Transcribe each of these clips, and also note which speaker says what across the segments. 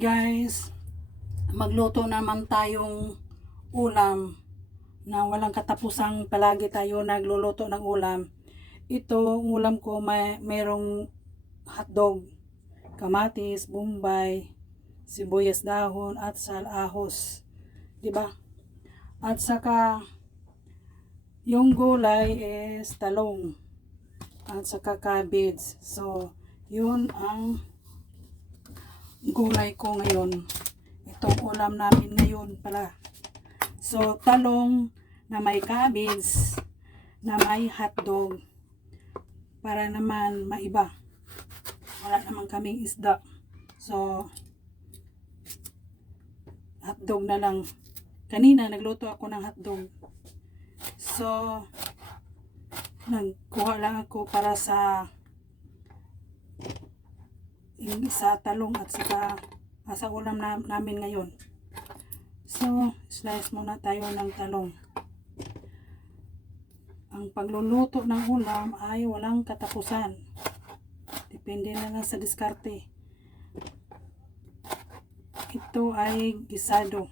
Speaker 1: guys, magluto naman tayong ulam na walang katapusang palagi tayo nagluluto ng ulam. Ito, ulam ko may merong hotdog, kamatis, bombay, sibuyas dahon at salahos. 'Di ba? At saka yung gulay is talong at saka cabbage. So, yun ang gulay ko ngayon. Itong ulam namin ngayon pala. So, talong na may cabbage, na may hotdog, para naman maiba. Wala naman kaming isda. So, hotdog na lang. Kanina, nagluto ako ng hotdog. So, nagkuha lang ako para sa sa talong at saka ah, sa ulam na, namin ngayon. So, slice muna tayo ng talong. Ang pagluluto ng ulam ay walang katapusan. Depende na lang sa diskarte. Ito ay gisado.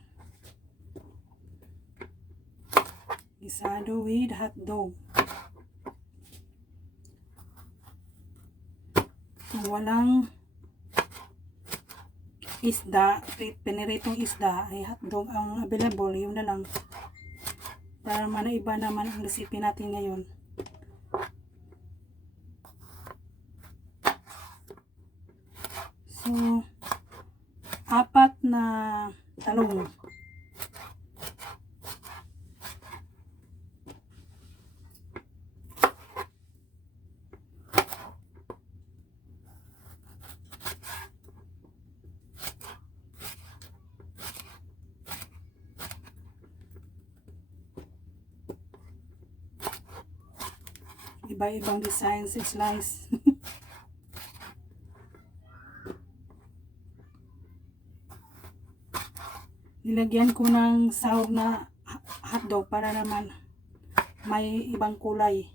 Speaker 1: Gisado with hotdog. Kung walang isda, piniritong isda, ay hotdog ang available, yun na lang. Para manaiba naman ang recipe natin ngayon. So, apat na talong. Iba-ibang designs, slice. Nilagyan ko ng sahog na hotdog para naman may ibang kulay.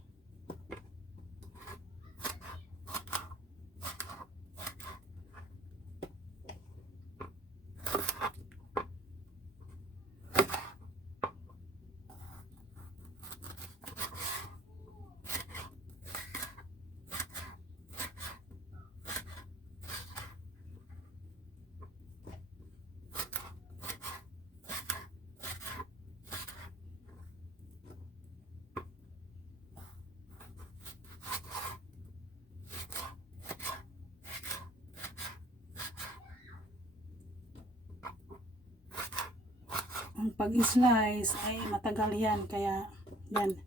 Speaker 1: Ang pag-slice ay matagal yan. Kaya yan.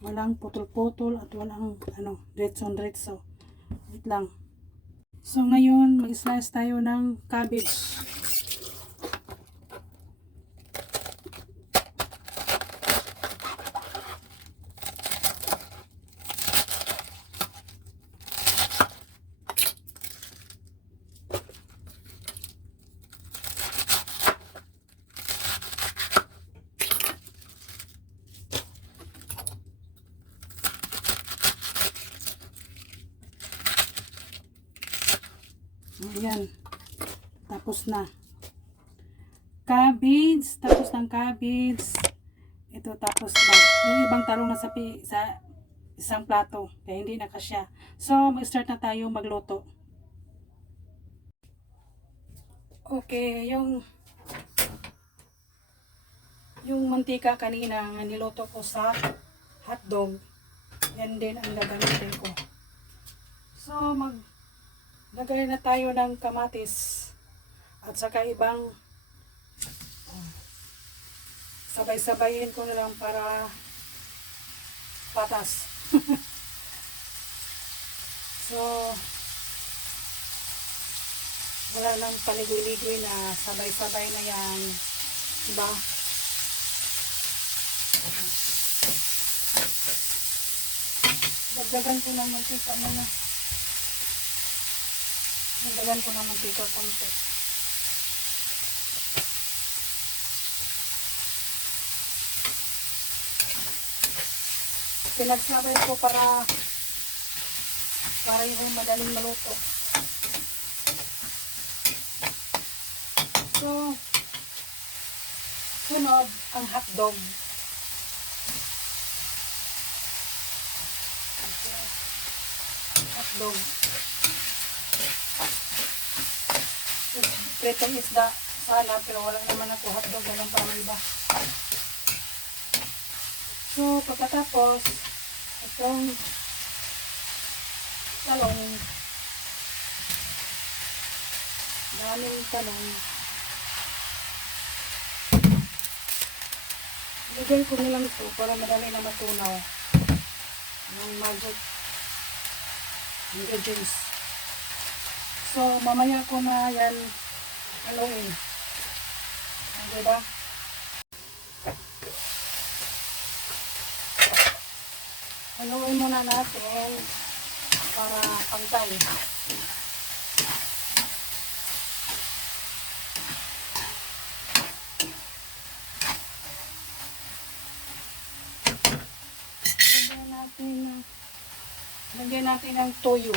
Speaker 1: Walang putol-putol at walang ano, diretso-diretso. Wait lang. So ngayon, mag-slice tayo ng cabbage. Ayan. Tapos na. Cabbage. Tapos ng cabbage. Ito tapos na. Yung ibang talong na sa, sa isang plato. Kaya hindi na kasya. So, mag-start na tayo magluto. Okay, yung yung mantika kanina nga niluto ko sa hotdog. Yan din ang gagamitin ko. So, mag Lagay na tayo ng kamatis at saka ibang oh, sabay-sabayin ko na lang para patas. so, wala nang paligoy-ligoy na sabay-sabay na yan. Diba? Dagdagan ko ng mantika muna. Nagdagan ko ng mantika konti. Pinagsabay ko para para yung madaling maluto. So, sunod ang hotdog. Hotdog. Pritong isda sana pero wala naman ako hotdog walang pa may iba. So, pagkatapos, itong talong, daming talong, Bigay ko nilang ito para madali na matunaw ng magic ingredients. So, mamaya ko na yan haluin. Ano ba? Haluin muna natin para pantay. Lagyan natin ng lagyan natin ng toyo.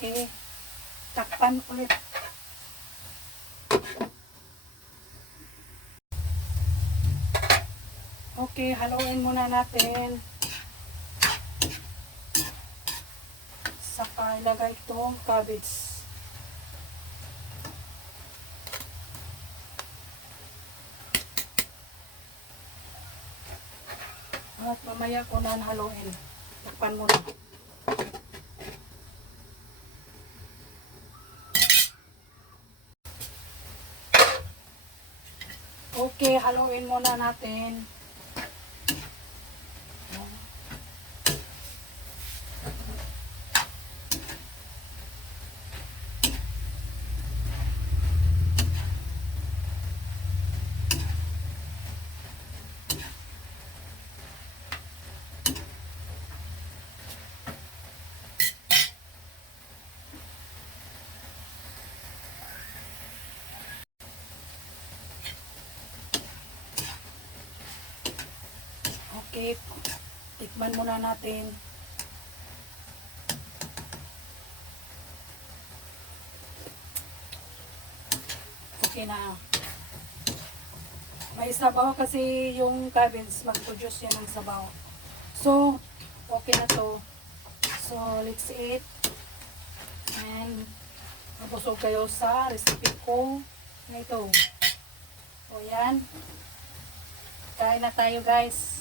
Speaker 1: Okay. Takpan ulit. Okay, haluin muna natin. Saka ilagay itong cabbage. At mamaya ko na haluin. Takpan muna. Okay, haluin muna natin. Okay, tikman muna natin. Okay na. May sabaw kasi yung cabbage, mag-produce yan ng sabaw. So, okay na to. So, let's eat. And, mabusog kayo sa recipe ko na ito. O yan. Kain na tayo guys.